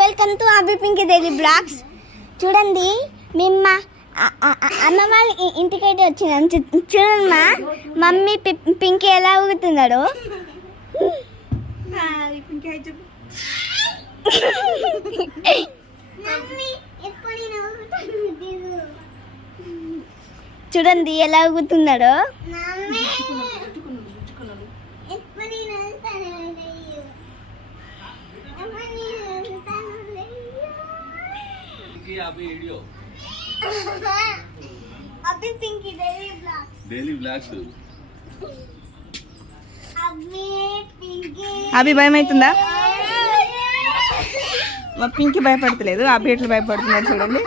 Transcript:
Welcome to Abhi Pinky daily vlogs. చూడండి మేము మా అమ్మ వాళ్ళ ఇంటికైతే వచ్చినాం. చూడండి మమ్మీ పింకీ ఎలా ఊగుతున్నాడు. చూడండి ఎలా ఊగుతున్నాడో. అభి పింకీ డైలీ బ్లాగ్స్. అభి భయం అవుతుందా? మా పింకీ భయపడతలేదు, అభి ఎట్లా భయపడుతున్నాడు చూడండి.